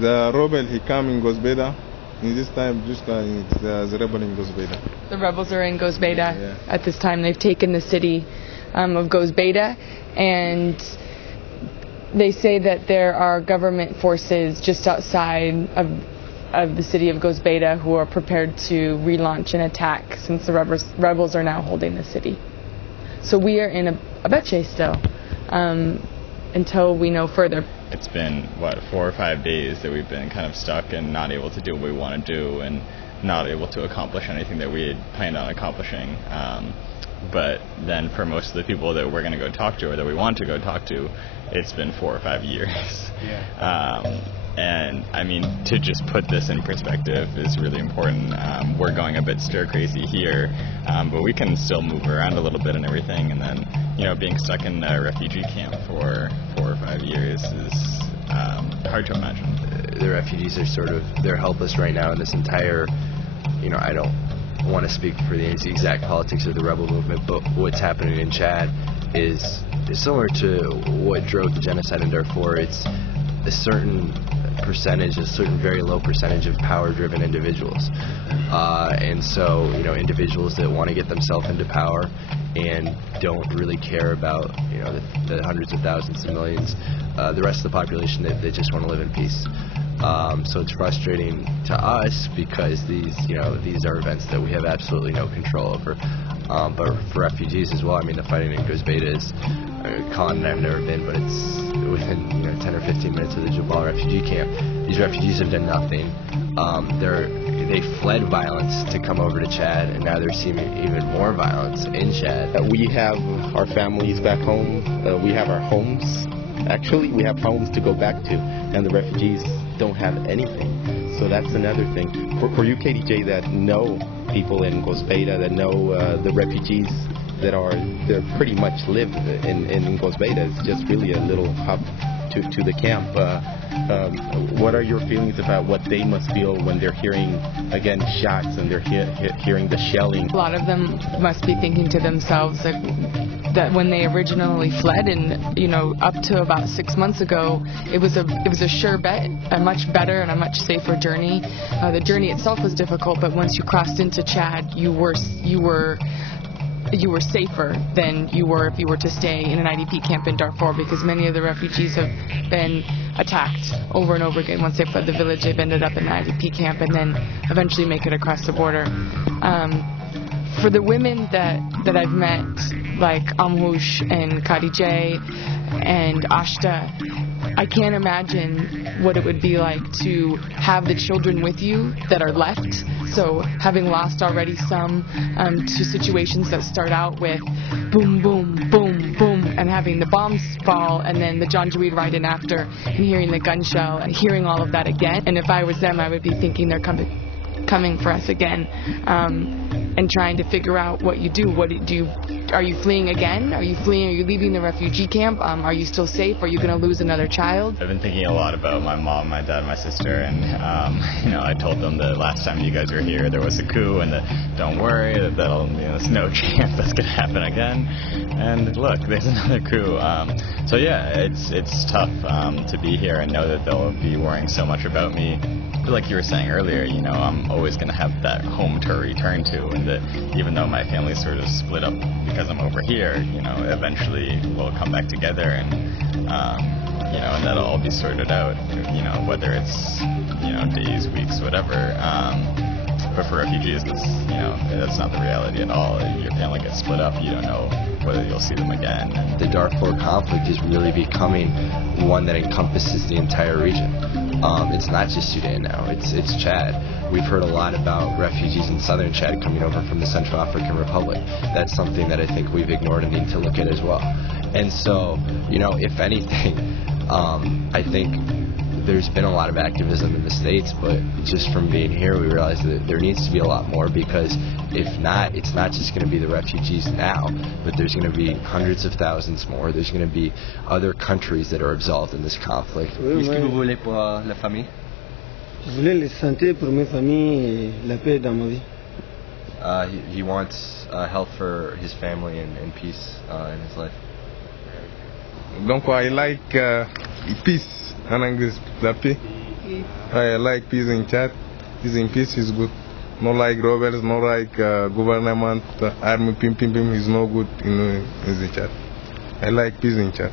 The rebel, he came in Goz-Beida. In this time, it's the rebel in Goz-Beida. The rebels are in Goz-Beida at this time. They've taken the city of Goz-Beida, and they say that there are government forces just outside of the city of Goz-Beida who are prepared to relaunch an attack since the rebels are now holding the city. So we are in Abeche still until we know further. It's been, 4 or 5 days that we've been kind of stuck and not able to do what we want to do and not able to accomplish anything that we had planned on accomplishing. But then for most of the people that we're going to go talk to or that we want to go talk to, it's been 4 or 5 years. Yeah. And I mean, to just put this in perspective is really important. We're going a bit stir crazy here, but we can still move around a little bit and everything. And then, being stuck in a refugee camp for 4 or 5 years is hard to imagine. The refugees are they're helpless right now in this entire, I don't want to speak for the exact politics of the rebel movement, but what's happening in Chad is similar to what drove the genocide in Darfur. It's a certain percentage, a certain very low percentage of power-driven individuals. And so, individuals that want to get themselves into power and don't really care about, the hundreds of thousands and millions, the rest of the population that just want to live in peace. So it's frustrating to us because these are events that we have absolutely no control over. But for refugees as well, the fighting in Goz-Beida is, Khan and I've never been, but it's within 10 or 15 minutes of the Jabal refugee camp. These refugees have done nothing. They fled violence to come over to Chad, and now they're seeing even more violence in Chad. We have our families back home. We have our homes. Actually, we have homes to go back to, and the refugees don't have anything. So that's another thing. For you, KDJ, that know people in Goz-Beida, that know the refugees they're pretty much live in Goz-Beida. It's just really a little hub to the camp. What are your feelings about what they must feel when they're hearing, again, shots and they're hearing the shelling? A lot of them must be thinking to themselves that when they originally fled, and up to about 6 months ago, it was a sure bet, a much better and a much safer journey. The journey itself was difficult, but once you crossed into Chad, you were safer than you were if you were to stay in an IDP camp in Darfur, because many of the refugees have been attacked over and over again. Once they fled the village, they've ended up in an IDP camp and then eventually make it across the border. For the women that I've met, like Amhush and Khadijah and Ashta, I can't imagine what it would be like to have the children with you that are left. So having lost already some to situations that start out with boom, boom, boom, boom, and having the bombs fall, and then the Janjaweed right in after, and hearing the gun shell, and hearing all of that again. And if I was them, I would be thinking they're coming for us again, and trying to figure out what you do. Are you fleeing again? Are you leaving the refugee camp? Are you still safe? Are you going to lose another child? I've been thinking a lot about my mom, my dad, my sister, and I told them the last time you guys were here there was a coup, and don't worry, there's no chance that's going to happen again. And look, there's another coup. So yeah, it's tough to be here and know that they'll be worrying so much about me. But like you were saying earlier, I'm always going to have that home to return to, and that even though my family's sort of split up because I'm over here, eventually we'll come back together, and and that'll all be sorted out, whether it's days, weeks, whatever. But for refugees, that's not the reality at all. Your family gets split up, you don't know whether you'll see them again. The Darfur conflict is really becoming one that encompasses the entire region. It's not just Sudan now, it's Chad. We've heard a lot about refugees in southern Chad coming over from the Central African Republic. That's something that I think we've ignored and need to look at as well. And so, if anything, I think there's been a lot of activism in the States, but just from being here, we realize that there needs to be a lot more, because if not, it's not just going to be the refugees now, but there's going to be hundreds of thousands more. There's going to be other countries that are involved in this conflict. Qu'est-ce que vous voulez pour la famille? Je voulais la santé pour mes familles et la paix dans ma vie. He wants health for his family and peace in his life. Donc I like peace en anglais, la paix. I like peace in Chad. Peace is good. No like rebels, no like government, army, pim is no good in the Chad. I like peace in Chad.